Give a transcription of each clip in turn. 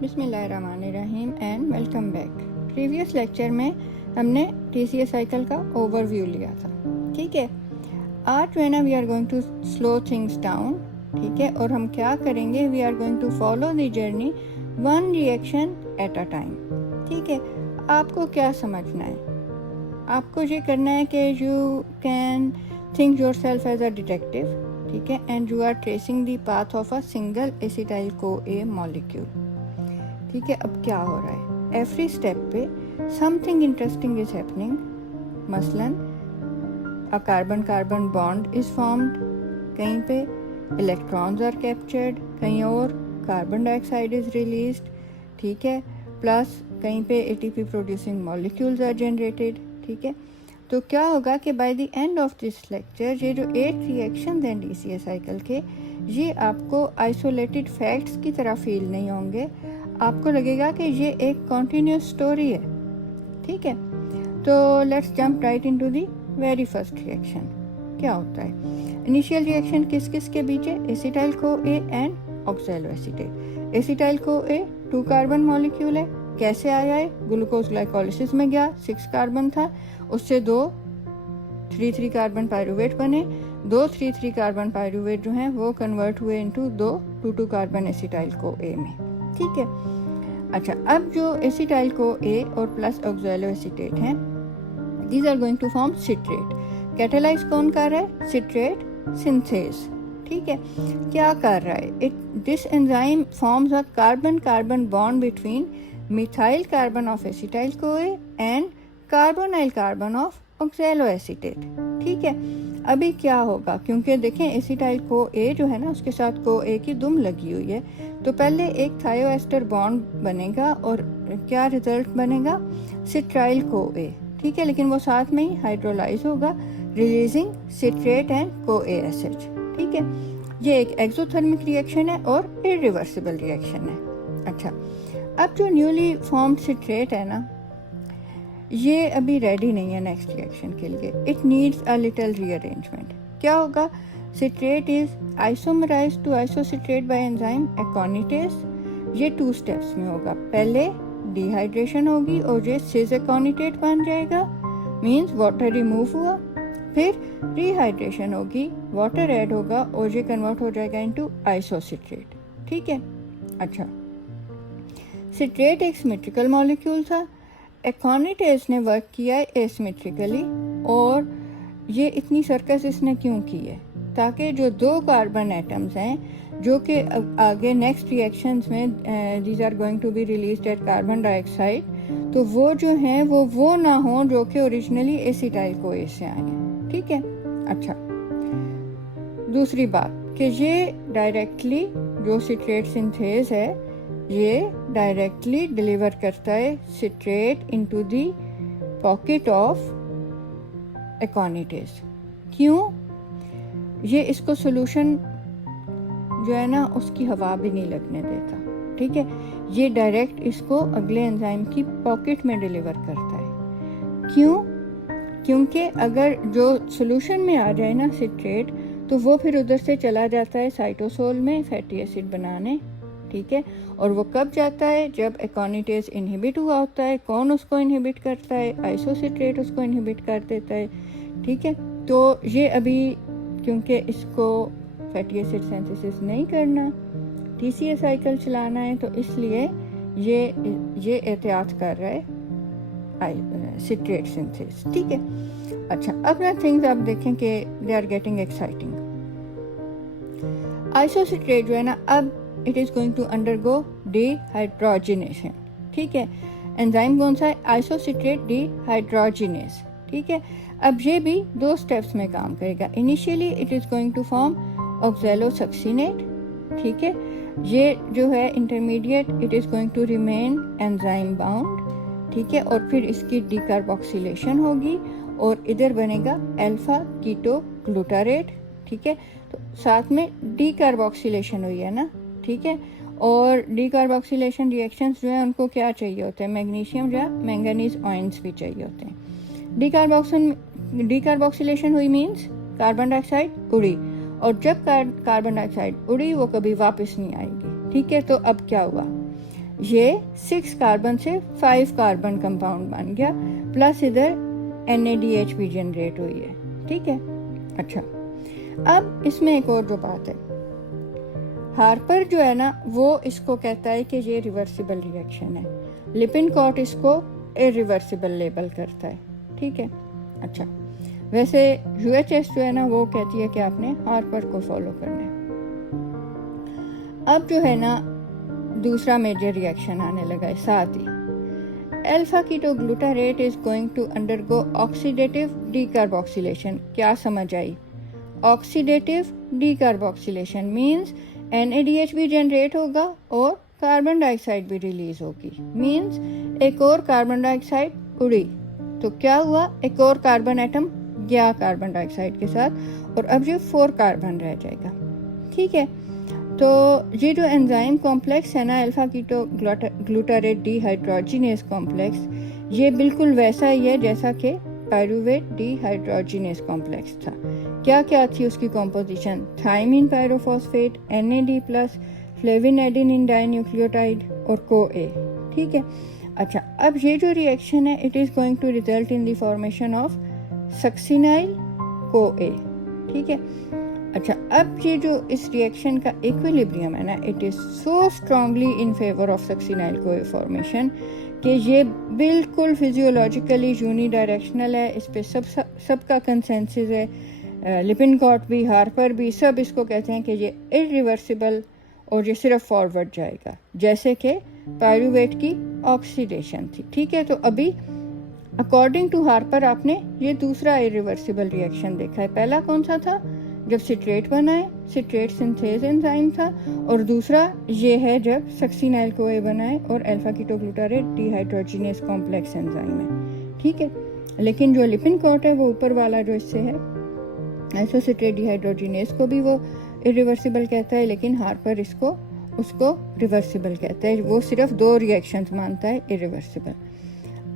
बिस्मिल्लाहिर्रहमानिर्रहीम and welcome back. Previous lecture में हमने TCA साइकिल का ओवरव्यू लिया था। ठीक है, आज जो है ना we are going to slow things down. ठीक है, और हम क्या करेंगे, we are going to follow the journey one reaction at a time. ठीक है, आपको क्या समझना है, आपको ये करना है कि you can think yourself as a detective. ठीक है, and you are tracing the path of a single acetyl CoA molecule. ठीक है, अब क्या हो रहा है, एवरी स्टेप पे समथिंग इंटरेस्टिंग इज हैपनिंग। मसलन a carbon carbon bond is formed, कहीं पे इलेक्ट्रॉन्स आर कैप्चर्ड, कहीं और कार्बन डाइऑक्साइड इज रिलीज्ड। ठीक है, प्लस कहीं पे ATP producing molecules are generated. ठीक है, तो क्या होगा कि by the end of this lecture ये जो 8 रिएक्शन हैं DCA साइकिल के, ये आपको आइसोलेटेड फैक्ट्स की तरह फील नहीं होंगे, आपको लगेगा कि ये एक कॉन्टिन्यूस स्टोरी है। ठीक है, तो let's jump right into the very first reaction. क्या होता है, इनिशियल रिएक्शन किस किस के बीच है, acetyl CoA and oxaloacetate. Acetyl CoA 2 carbon molecule है, कैसे आया है, ग्लूकोज ग्लाइकोलिसिस में गया, 6 कार्बन था, उससे 2 3 कार्बन पायरुवेट बने, 2 3 कार्बन पायरुवेट जो हैं वो कन्वर्ट हुए इनटू 2 कार्बन एसिटाइल CoA में। ठीक है, अच्छा, अब जो एसिटाइल CoA और प्लस ऑक्सैलोएसीटेट हैं, these are going to form citrate. Catalyse कौन कर रहा है, सिट्रेट सिंथेज। ठीक है, क्या कर रहा है, this enzyme forms a carbon carbon bond between methyl carbon of acetyl CoA and carbonyl carbon of oxaloacetate. ठीक है, अभी क्या होगा, क्योंकि देखें एसिटाइल CoA जो है ना उसके साथ CoA की दुम लगी हुई है, तो पहले एक थायोएस्टर बॉन्ड बनेगा और क्या रिजल्ट बनेगा, सिट्राइल CoA। ठीक है, लेकिन वो साथ में ही हाइड्रोलाइज होगा, रिलीजिंग सिट्रेट एंड CoASH। ठीक है, ये एक एक्सोथर्मिक रिएक्शन है और इरिवर्सिबल रिएक्शन है। अच्छा, अब जो न्यूली फॉर्म्ड सिट्रेट है ना, ये अभी रेडी नहीं है नेक्स्ट रिएक्शन के लिए, it needs a little rearrangement. क्या होगा, citrate is isomerised to isocitrate by enzyme aconitase. ये 2 स्टेप्स में होगा, पहले डिहाइड्रेशन होगी और ये सिस एकोनिटेट बन जाएगा, मींस वाटर रिमूव हुआ, फिर रिहाइड्रेशन होगी, वाटर ऐड होगा और ये कन्वर्ट हो जाएगा इनटू आइसोसिट्रेट। ठीक है, अच्छा, सिट्रेट एक सिमेट्रिकल मॉलिक्यूल था, एकोनिटेज ने वर्क किया है एसिमेट्रिकली, और ये इतनी सर्कस इसने क्यों की है, ताकि जो 2 कार्बन एटम्स हैं जो कि आगे नेक्स्ट रिएक्शंस में these are going to be released at carbon dioxide, तो वो जो हैं वो ना हो जो कि ओरिजिनली एसिटाइल CoA से आए हैं। ठीक है, अच्छा, दूसरी बात कि ये डायरेक्टली जो सिट्रेट सिंथेज है ये डायरेक्टली डिलीवर करता है citrate into the pocket of एकोनिटेज। क्यों, ये इसको सोल्यूशन जो है ना उसकी हवा भी नहीं लगने देता। ठीक है, ये डायरेक्ट इसको अगले एंजाइम की पॉकेट में डिलीवर करता है। क्यों, क्योंकि अगर जो सोल्यूशन में आ जाए ना सिट्रेट, तो वो फिर उधर से चला जाता है साइटोसोल में फैटी एसिड बनाने। ठीक है, और वो कब जाता है, जब एकोनिटेज इनहिबिट हुआ होता है। कौन उसको इनहिबिट करता है, आइसोसिट्रेट उसको इनहिबिट कर देता है। ठीक है, तो ये अभी क्योंकि इसको फैटी एसिड सिंथेसिस नहीं करना, TCA साइकिल चलाना है, तो इसलिए ये एहतियात कर रहा है सिट्रेट सिंथेस। ठीक है, अच्छा, अब ना थिंग्स आप देखें कि they are getting exciting. Isocitrate जो है ना, अब it is going to undergo dehydrogenation. ठीक है, एंजाइम कौन सा है, आइसोसिट्रेट डिहाइड्रोजिनेस। ठीक है, अब ये भी 2 स्टेप्स में काम करेगा। Initially it is going to form oxalosuccinate. ठीक है, ये जो है intermediate, it is going to remain enzyme bound. ठीक है, और फिर इसकी डीकार्बोक्सिलेशन होगी और इधर बनेगा अल्फा कीटो ग्लूटारेट। ठीक है, तो साथ में डीकार्बोक्सिलेशन हुई है ना। ठीक है, और डीकार्बोक्सिलेशन रिएक्शंस जो है उनको क्या चाहिए होते हैं, मैग्नीशियम या मैंगनीज आयंस भी चाहिए होते हैं। डीकार्बोक्सिलेशन हुई मींस कार्बन डाइऑक्साइड उड़ी, और जब कार्बन डाइऑक्साइड उड़ी वो कभी वापस नहीं आएगी। ठीक है, तो अब क्या हुआ, ये 6 कार्बन से 5 कार्बन कंपाउंड बन गया, प्लस इधर NADH भी जनरेट हुई है, ठीक है। अच्छा, अब इसमें एक और जो बात है, हार्पर जो है ना वो इसको कहता है कि ये रिवर्सिबल रिएक्शन है, लिपिनकॉट इसको इरिवर्सिबल लेबल करता है, ठीक है। अच्छा, वैसे UHS जो है ना वो कहती है कि आपने हार्पर को फॉलो करना है। अब जो है ना दूसरा मेजर रिएक्शन आने लगा है साथ ही, alpha ketoglutarate is going to undergo oxidative decarboxylation. क्या समझ आई? ऑक्सीडेटिव डीकार्बोक्सिलेशन मीन्स NADH भी जनरेट होगा और कार्बन डाइऑक्साइड भी रिलीज होगी, मीन्स एक और कार्बन डाइऑक्साइड उड़ी, तो क्या हुआ, एक और कार्बन एटम गया कार्बन डाइऑक्साइड के साथ, और अब ये 4 कार्बन रह जाएगा, ठीक है। तो ये जो एंजाइम कॉम्प्लेक्स है ना, अल्फा कीटोग्लूटारेट डीहाइड्रोजिनेज कॉम्प्लेक्स, ये बिल्कुल वैसा ही है जैसा कि पायरूवेट डीहाइड्रोजिनेज कॉम्प्लेक्स था। क्या क्या थी उसकी composition? Thiamine pyrophosphate, NAD+, flavin adenine dinucleotide और CoA, ठीक है। अच्छा, अब ये जो रिएक्शन है it is going to result in the formation of succinyl CoA, ठीक है। अच्छा, अब ये जो इस रिएक्शन का इक्विलिब्रियम है ना, it is so strongly in favour of succinyl CoA formation कि ये बिल्कुल फिजियोलॉजिकली यूनिडायरेक्शनल है, इस पे सबका कंसेंसस है। लिपिनकॉट भी, हार्पर भी, सब इसको कहते हैं कि ये इरिवर्सिबल और ये सिर्फ फॉरवर्ड जाएगा, जैसे कि पायरूवेट की ऑक्सीडेशन थी, ठीक है। तो अभी अकॉर्डिंग टू हार्पर आपने ये दूसरा इरिवर्सिबल रिएक्शन देखा है। पहला कौन सा था? जब सिट्रेट बना है, सिट्रेट सिंथेज एंजाइम था, और दूसरा ये है जब सक्सिनाइल CoA बना है और alpha ketoglutarate dehydrogenase complex enzyme है, ठीक है। लेकिन जो लिपिनकॉट है वो ऊपर वाला जो इससे है, आइसोसिट्रेट डीहाइड्रोजिनेज को भी वो इरिवर्सिबल कहता है, लेकिन हार्पर उसको रिवर्सिबल कहता है। वो सिर्फ 2 रिएक्शंस मानता है इरिवर्सिबल।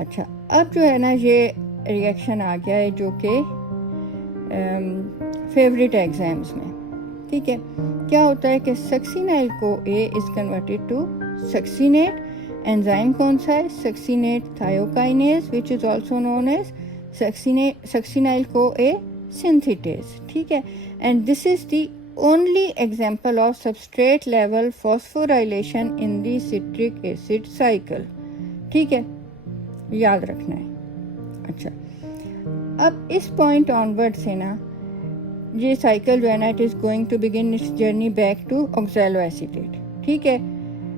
अच्छा, अब जो है ना ये रिएक्शन आ गया है जो कि फेवरेट एग्जाम्स में, ठीक है। क्या होता है कि succinyl CoA is converted to succinate. Enzyme कौन सा है? Succinate thiokinase, which is also known as succinyl CoA synthetase, ठीक है। And this is the only example of substrate level phosphorylation in the citric acid cycle, ठीक है, याद रखना है। अच्छा, अब इस पॉइंट ऑनवर्ड से ना ये साइकिल जो है ना, it is going to begin its journey back to oxaloacetate, ठीक है।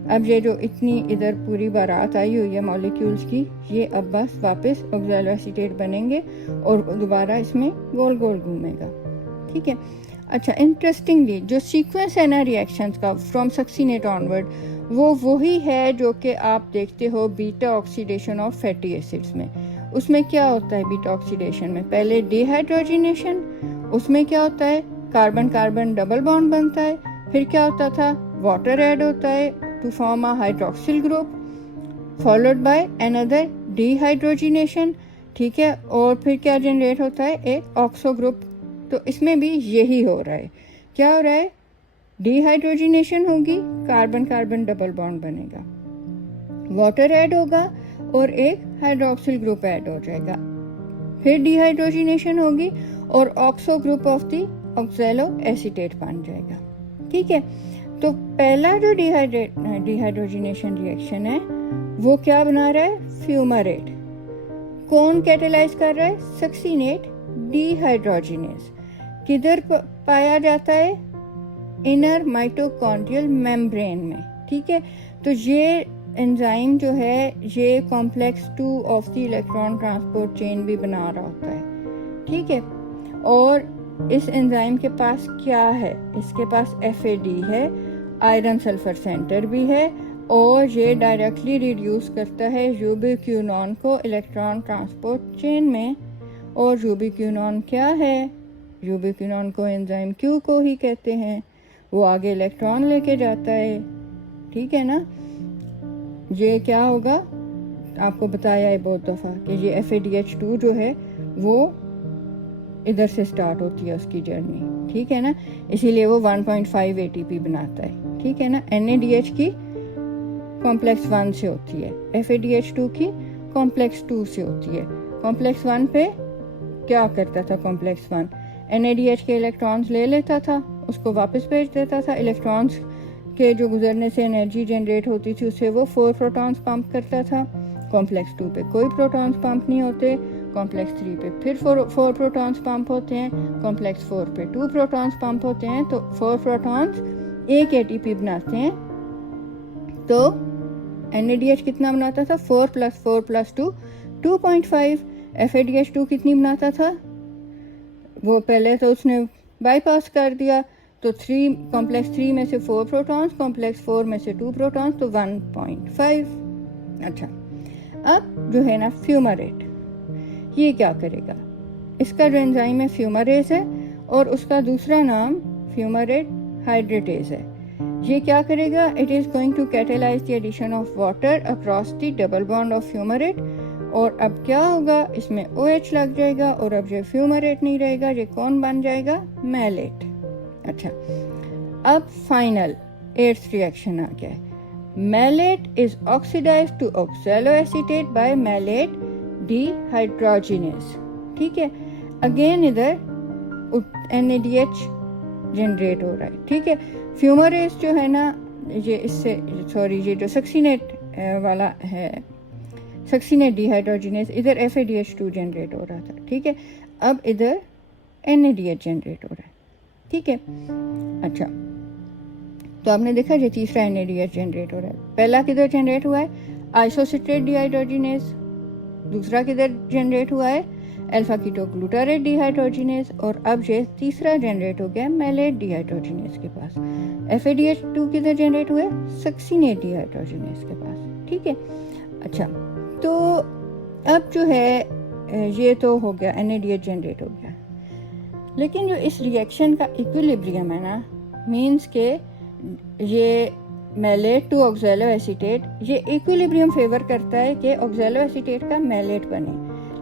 अब ये जो इतनी इधर पूरी बारात आई हुई है मॉलिक्यूल्स की, ये अब बस वापस ऑक्सैलो एसीटेट बनेंगे और दोबारा इसमें गोल गोल घूमेगा, ठीक है। अच्छा, इंटरेस्टिंगली जो सीक्वेंस है ना रिएक्शंस का फ्रॉम सक्सिनेट ऑनवर्ड, वो वही है जो कि आप देखते हो beta oxidation of fatty acids में। उसमें क्या होता है बीटा ऑक्सीडेशन में? पहले डिहाइड्रोजिनेशन, उसमें क्या होता है, कार्बन कार्बन डबल बॉन्ड बनता है, फिर क्या होता था, वाटर ऐड होता है to form a hydroxyl group, followed by another dehydrogenation, ठीक है, और फिर क्या जनरेट होता है, एक ऑक्सो ग्रुप। तो इसमें भी यही हो रहा है। क्या हो रहा है, डिहाइड्रोजिनेशन होगी, कार्बन कार्बन डबल बॉन्ड बनेगा, वाटर ऐड होगा और एक हाइड्रोक्सिल ग्रुप ऐड हो जाएगा, फिर डिहाइड्रोजिनेशन होगी और oxo group of the oxalo acetate बन जाएगा, ठीक है। तो पहला जो डिहाइड्रोजिनेशन रिएक्शन है वो क्या बना रहा है, फ्यूमारेट। कौन कैटेलाइज कर रहा है, सक्सिनेट डिहाइड्रोजिनेज। किधर पाया जाता है, इनर माइटोकॉन्ड्रियल मेम्ब्रेन में, ठीक है। तो ये एंजाइम जो है ये complex 2 of the electron transport chain भी बना रहा होता है, ठीक है। और इस एंजाइम के पास क्या है, इसके पास FAD है, आयरन सल्फर सेंटर भी है, और ये डायरेक्टली रिड्यूस करता है यूबिक्विनोन को इलेक्ट्रॉन ट्रांसपोर्ट चेन में। और यूबिक्विनोन क्या है, यूबिक्विनोन को एंजाइम Q को ही कहते हैं, वो आगे इलेक्ट्रॉन लेके जाता है, ठीक है ना। ये क्या होगा, आपको बताया है बहुत दफ़ा कि ये FADH2 जो है वो इधर से स्टार्ट होती है उसकी जर्नी, ठीक है ना, इसीलिए वो 1.5 ATP बनाता है, ठीक है ना। NADH की कॉम्प्लेक्स 1 से होती है, FADH2 की कॉम्प्लेक्स 2 से होती है। कॉम्प्लेक्स 1 पे क्या करता था कॉम्प्लेक्स 1, NADH के इलेक्ट्रॉन्स ले लेता था, उसको वापस भेज देता था। इलेक्ट्रॉन्स के जो गुजरने से एनर्जी जनरेट होती थी उससे वो 4 प्रोटॉन्स पंप करता था। कॉम्प्लेक्स 2 पे कोई प्रोटॉन्स पंप नहीं होते, कॉम्प्लेक्स 3 पे फिर 4 प्रोटॉन्स पंप होते हैं, कॉम्प्लेक्स 4 पे 2 प्रोटॉन्स पंप होते हैं। तो 4 प्रोटॉन्स एक ATP बनाते हैं। तो NADH कितना बनाता था, 4 + 4 + 2 2.5। FADH2 कितनी बनाता था, वो पहले तो उसने बाईपास कर दिया, तो कॉम्प्लेक्स 3 में से 4 प्रोटॉन्स, कॉम्प्लेक्स 4 में से 2 प्रोटॉन्स, तो 1.5। अच्छा, अब जो है ना फ्यूमारेट, ये क्या करेगा, इसका जो एंजाइम है फ्यूमारेज है और उसका दूसरा नाम फ्यूमारेट हाइड्रेटेज है। ये क्या करेगा, it is going to catalyse the addition of water across the double bond of fumarate. और अब क्या होगा, इसमें OH लग जाएगा और अब ये फ्यूमारेट नहीं रहेगा, ये कौन बन जाएगा, मैलेट। अच्छा, अब फाइनल 8th रिएक्शन आ गया है। Malate is oxidised to oxaloacetate by malate dehydrogenase. ठीक है, अगेन इधर NADH जनरेट हो रहा है। ठीक है, फ्यूमारेज जो है ना, ये इससे ये जो सक्सीनेट वाला है, सक्सीनेट डिहाइड्रोजिनेज, इधर FADH2 जनरेट हो रहा था। ठीक है, अब इधर NADH जनरेट हो रहा है। ठीक है, अच्छा, तो आपने देखा ये तीसरा NADH जनरेट हो रहा है। पहला किधर जनरेट हुआ है, आइसोसिट्रेट डिहाइड्रोजिनेज, दूसरा किधर जनरेट हुआ है, अल्फा कीटो ग्लूटारेट डिहाइड्रोजिनेज, और अब ये तीसरा जनरेट हो गया मैलेट डिहाइड्रोजिनेज के पास। FADH2 किधर जनरेट हुआ है, सक्सीनेट डिहाइड्रोजिनेज के पास। ठीक है, अच्छा, तो अब जो है ये तो हो गया, NADH जनरेट हो गया, लेकिन जो इस रिएक्शन का इक्विलिब्रियम है ना, मीन्स के ये मैलेट टू ऑक्सैलोएसीटेट, ये इक्विलिब्रियम फेवर करता है कि ऑक्सैलोएसीटेट का मैलेट बने,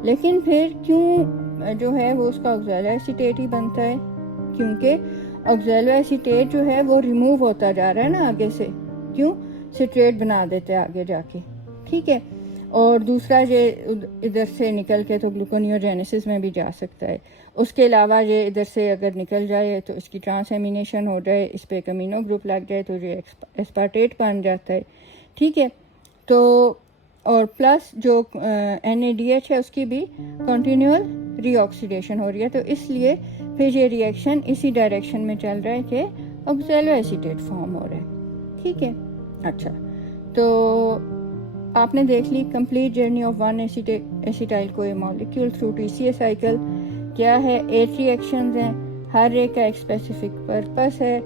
लेकिन फिर क्यों जो है वो उसका ऑक्सैलोएसीटेट ही बनता है, क्योंकि ऑक्सैलोएसीटेट जो है वो रिमूव होता जा रहा है ना आगे से, क्यों, सिट्रेट बना देते हैं आगे जाके। ठीक है, और दूसरा ये इधर से निकल के तो ग्लूकोनियोजेनेसिस में भी जा सकता है। उसके अलावा ये इधर से अगर निकल जाए तो इसकी ट्रांसएमिनेशन हो जाए, इस पे एक अमीनो ग्रुप लग जाए तो ये एस्पार्टेट बन जाता है। ठीक है, तो और प्लस जो NADH है उसकी भी कंटिन्यूअल रीऑक्सीडेशन हो रही है, तो इसलिए फिर ये रिएक्शन इसी डायरेक्शन में चल रहा है कि ऑक्सैलोएसीटेट फॉर्म हो रहा है। ठीक है, अच्छा, तो आपने देख ली complete journey of 1 acetyl CoA molecule through TCA cycle. क्या है, 8 रिएक्शंस हैं, हर एक का एक स्पेसिफिक पर्पस है।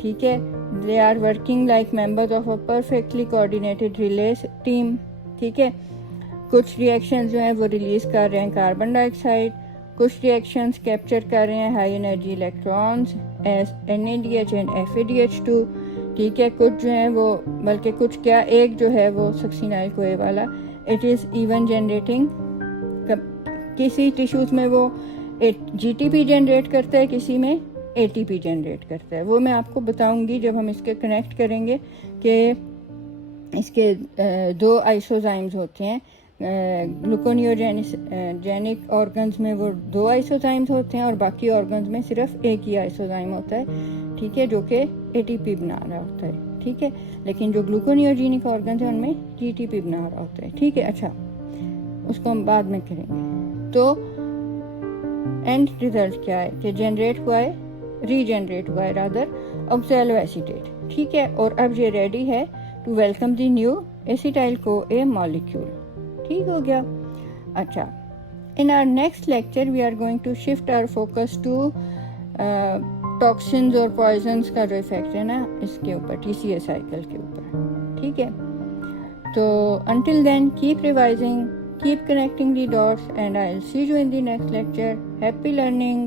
ठीक है, they are working like members of a perfectly coordinated relay team. ठीक है, कुछ रिएक्शंस जो हैं वो रिलीज कर रहे हैं कार्बन डाइऑक्साइड, कुछ रिएक्शंस कैप्चर कर रहे हैं high energy electrons as NADH and FADH2। ठीक है, कुछ जो है वो, बल्कि कुछ क्या, एक जो है वो सक्सीनाइल कोए वाला, इट इज़ इवन जनरेटिंग, किसी टिश्यूज़ में वो GTP जनरेट करता है, किसी में ATP जनरेट करता है। वो मैं आपको बताऊंगी जब हम इसके कनेक्ट करेंगे कि इसके 2 आइसोजाइम्स होते हैं। ग्लूकोनियोजेनिक ऑर्गन्स में वो 2 आइसोजाइम्स होते हैं और बाकी ऑर्गन्स में सिर्फ एक ही आइसोजाइम होता है। ठीक है, जो कि ATP बना रहा होता है। ठीक है, लेकिन जो ग्लूकोनियोजेनिक ऑर्गन्स हैं उनमें GTP बना रहा होता है। ठीक है, अच्छा, उसको हम बाद में करेंगे। तो एंड रिजल्ट क्या है कि जनरेट हुआ है, रीजनरेट हुआ है रादर ऑक्सैलोएसीटेट। ठीक है, और अब ये रेडी है to welcome the new acetyl CoA molecule. ठीक हो गया। अच्छा, in our next lecture we are going to shift our focus to toxins और पॉइजन्स का जो इफेक्ट है ना इसके ऊपर, TCA साइकिल के ऊपर। ठीक है, तो until then keep revising, keep connecting the dots, and I'll see you in the next lecture. Happy learning.